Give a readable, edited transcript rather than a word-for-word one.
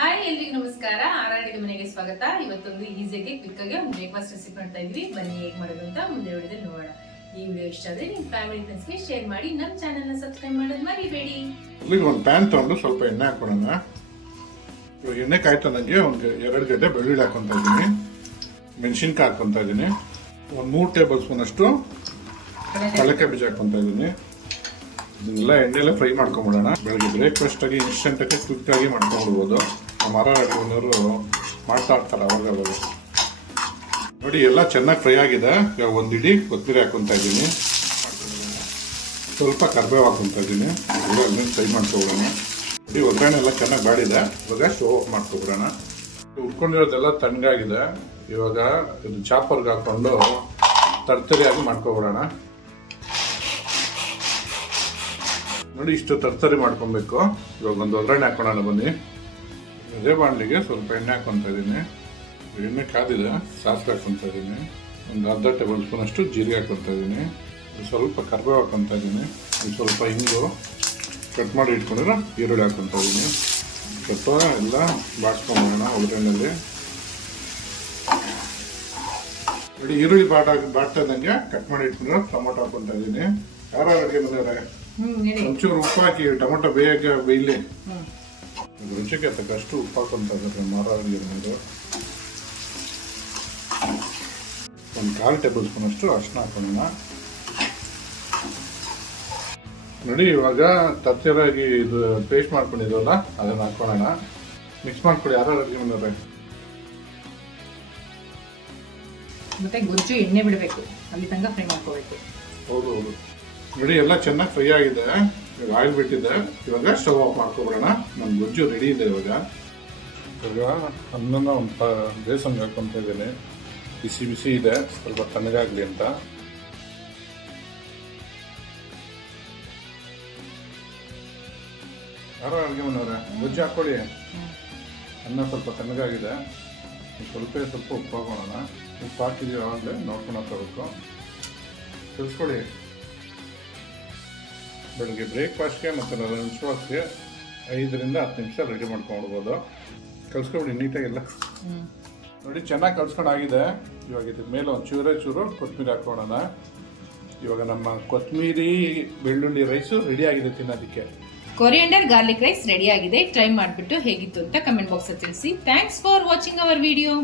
Hi ಎಲ್ರಿಗೂ ನಮಸ್ಕಾರ. ಆರಾಡಿಗೆ ಮನೆಗೆ ಸ್ವಾಗತ. ಇವತ್ತೊಂದು ಈಸಿಯಾಗಿ ಕ್ವಿಕ್ ಆಗಿ ಬ್ರೇಕ್ಫಾಸ್ಟ್ ರೆಸಿಪಿ ಮಾಡ್ತಾ ಇದ್ವಿ. ಬನ್ನಿ ಹೇಗೆ ಮಾಡೋದು ಅಂತ ಮುಂದೆ ವಿಡಿಯೋದಲ್ಲಿ ನೋಡೋಣ. ಈ ವಿಡಿಯೋ ಇಷ್ಟ ಆದರೆ ನಿಮ್ಮ ಫ್ಯಾಮಿಲಿ ಫ್ರೆಂಡ್ಸ್ಗೆ ಶೇರ್ ಮಾಡಿ, ನಮ್ಮ ಚಾನೆಲ್ನ ಸಬ್ಸ್ಕ್ರೈಬ್ ಮಾಡೋದು ಮರಿಬೇಡಿ. ಇಲ್ಲಿಗೆ ಒಂದು ಪ್ಯಾನ್ ತಗೊಂಡು ಸ್ವಲ್ಪ ಎಣ್ಣೆ ಹಾಕೋಣ. ಇವಾಗ ಎಣ್ಣೆ ಕಾಯ್ತಾ ನನಗೆ ಒಂದು 2 ಗಡ್ಡೆ ಬೆಳ್ಳುಳ್ಳಿ ಹಾಕೊತಾ ಇದ್ದೀನಿ, ಮೆಣಸಿನ್ಕಾಯಿ ಹಾಕೊತಾ ಇದ್ದೀನಿ, ಒಂದು 3 ಟೇಬಲ್ ಸ್ಪೂನ್ ಅಷ್ಟು ಕಡಲೆಕಾಯಿ ಬೀಜ ಹಾಕೊತಾ ಇದ್ದೀನಿ. ಇದನ್ನೆಲ್ಲ ಎಣ್ಣೆಲ್ಲ ಫ್ರೈ ಮಾಡ್ಕೊಂಬಿಡೋಣ. ಬೆಳಗ್ಗೆ ಬ್ರೇಕ್ಫಾಸ್ಟ್ ಆಗಿ ಇನ್ಸ್ಟೆಂಟ್ ಆಗಿ ಕ್ವಿಕ್ ಆಗಿ ಮಾಡ್ಕೊಂಡ್ಬಿಡ್ಬೋದು. ನಮ್ಮ ಆರಾಡೋರು ಮಾಡ್ತಾ ಇರ್ತಾರೆ ಅವಾಗ. ನೋಡಿ ಎಲ್ಲ ಚೆನ್ನಾಗಿ ಫ್ರೈ ಆಗಿದೆ. ಇವಾಗ ಒಂದು ಇಡೀ ಕೊತ್ತಂಬರಿ ಹಾಕೊತಾ ಇದ್ದೀನಿ, ಸ್ವಲ್ಪ ಕರಿಬೇವು ಹಾಕೊತಾ ಇದ್ದೀನಿ. ಅದನ್ನ ಫ್ರೈ ಮಾಡ್ಕೊಬಿಡೋಣ. ನೋಡಿ ಒಗ್ಗರಣೆ ಎಲ್ಲ ಚೆನ್ನಾಗಿ ಬಾಡಿದೆ. ಇವಾಗ ಸ್ಟವ್ ಆಫ್ ಮಾಡ್ಕೊಬಿಡೋಣ. ಉಟ್ಕೊಂಡಿರೋದೆಲ್ಲ ತಣ್ಣಗಾಗಿದೆ. ಇವಾಗ ಇದು ಚಾಪರ್ಗೆ ಹಾಕೊಂಡು ತರ್ತರಿಯಾಗಿ ಮಾಡ್ಕೊಬಿಡೋಣ. ನೋಡಿ ಇಷ್ಟು ತರ್ತರಿ ಮಾಡ್ಕೊಬೇಕು. ಇವಾಗ ಒಂದು ಒಗ್ಗರಣೆ ಹಾಕೋಣ ಬನ್ನಿ. ಅದೇ ಬಾಣಲಿಗೆ ಸ್ವಲ್ಪ ಎಣ್ಣೆ ಹಾಕೊತಾ ಇದ್ದೀನಿ. ಎಣ್ಣೆ ಕಾದಿದೆ, ಸಾಸಿವೆ ಹಾಕೊತಾ ಇದ್ದೀನಿ. ಒಂದು ಅರ್ಧ ಟೇಬಲ್ ಸ್ಪೂನ್ ಅಷ್ಟು ಜೀರಿಗೆ ಹಾಕೊತಾ ಇದ್ದೀನಿ. ಸ್ವಲ್ಪ ಕರಿಬೇವು ಹಾಕೊತಾ ಇದ್ದೀನಿ. ಸ್ವಲ್ಪ ಹಿಂಗು, ಕಟ್ ಮಾಡಿ ಇಟ್ಕೊಂಡಿರೋ ಈರುಳ್ಳಿ ಹಾಕೊತಾ ಇದ್ದೀನಿ. ಸ್ವಲ್ಪ ಎಲ್ಲ ಬಾಡ್ಸ್ಕೊಂಬೋಣ ಒಗ್ಗರಣೆಯಲ್ಲಿ. ನೋಡಿ ಈರುಳ್ಳಿ ಬಾಡ್ತಾ ಇದ್ದಂಗೆ ಕಟ್ ಮಾಡಿ ಇಟ್ಕೊಂಡಿರೋ ಟೊಮೊಟೊ ಹಾಕೊತಾ ಇದ್ದೀನಿ. ಯಾರು ಅಡುಗೆ ಬಂದರೆ ಒಂಚೂರು ಉಪ್ಪು ಹಾಕಿ ಟೊಮೊಟೊ ಬೇಯಲಿ. ರುಚಿಗೆ ತಕ್ಕಷ್ಟು ಉಪ್ಪು ಹಾಕೊಂತ ಇದ್ದಾರೆ ಮಾರಾಡಿಗೆ ಬಂದು. ಒಂದು 1/4 ಟೇಬಲ್ ಸ್ಪೂನ್ ಅಷ್ಟು ಅರಿಶಿನ ಹಾಕೋಣ. ನೋಡಿ ಇವಾಗ ತರ್ತರಾಗಿ ಇದು ಪೇಸ್ಟ್ ಮಾಡ್ಕೊಂಡಿದ್ವಲ್ಲ ಅದನ್ನ ಹಾಕೋಣ. ಮಿಕ್ಸ್ ಮಾಡ್ಕೊಳ್ಳಿ. ಯಾರು ಅಡುಗೆ ಬಂದರೆ ಮತ್ತೆ ಗೊಜ್ಜು ಎಣ್ಣೆ ಬಿಡಬೇಕು, ಅಲ್ಲಿ ತನಕ ಫ್ರೈ ಮಾಡ್ಕೋಬೇಕು. ಹೌದು. ನೋಡಿ ಎಲ್ಲ ಚೆನ್ನಾಗಿ ಫ್ರೈ ಆಗಿದೆ. ಇವಾಗ ಆಯಿಲ್ ಬಿಟ್ಟಿದೆ. ಇವಾಗ ಸ್ಟವ್ ಆಫ್ ಮಾಡ್ಕೊಬಿಡೋಣ. ನಮ್ಮ ಗೊಜ್ಜು ರೆಡಿ ಇದೆ. ಇವಾಗ ಅನ್ನನ ಒಂದು ಬೇಸನ್ಗೆ ಹಾಕೊತ ಇದ್ದೀನಿ. ಬಿಸಿ ಬಿಸಿ ಇದೆ, ಸ್ವಲ್ಪ ತಣ್ಣಗಾಗಲಿ ಅಂತ. ಯಾರೋ ಅಡುಗೆ ಮನೆಯವ್ರೆ ಗೊಜ್ಜು ಹಾಕ್ಕೊಳ್ಳಿ. ಅನ್ನ ಸ್ವಲ್ಪ ತಣ್ಣಗಾಗಿದೆ. ಸ್ವಲ್ಪ ಉಪ್ಪು ಹಾಕೋಣ. ಉಪ್ಪು ಹಾಕಿದ್ದೀವಿ ಆವಾಗಲೇ ನೋಡ್ಕೊಂಡು ಹಾಕೋಬೇಕು. ಕಲಿಸ್ಕೊಳ್ಳಿ. ಬೆಳಗ್ಗೆ ಬ್ರೇಕ್ಫಾಸ್ಟ್ಗೆ ಮತ್ತು ಲಂಚ್ ಬಾಕ್ಸ್ಗೆ 5 ರಿಂದ 10 ನಿಮಿಷ ರೆಡಿ ಮಾಡ್ಕೊಂಡ್ಬಿಡ್ಬೋದು. ಕಲ್ಸ್ಕೊಬಿಡಿ ನೀಟಾಗೆಲ್ಲ. ನೋಡಿ ಚೆನ್ನಾಗಿ ಕಲ್ಸ್ಕೊಂಡಾಗಿದೆ. ಇವಾಗ ಇದ್ರ ಮೇಲೆ ಒಂದು ಚೂರು ಕೊತ್ತಂಬರಿ ಹಾಕೋಣ. ಇವಾಗ ನಮ್ಮ ಕೊತ್ತಂಬರಿ ಬೆಳ್ಳುಳ್ಳಿ ರೈಸು ರೆಡಿ ಆಗಿದೆ ತಿನ್ನೋದಕ್ಕೆ. ಕೊರಿಯಂಡರ್ ಗಾರ್ಲಿಕ್ ರೈಸ್ ರೆಡಿ ಆಗಿದೆ. ಟ್ರೈ ಮಾಡಿಬಿಟ್ಟು ಹೇಗಿತ್ತು ಅಂತ ಕಮೆಂಟ್ ಬಾಕ್ಸ್ ಅಲ್ಲಿ ತಿಳಿಸಿ. Thanks for watching our video.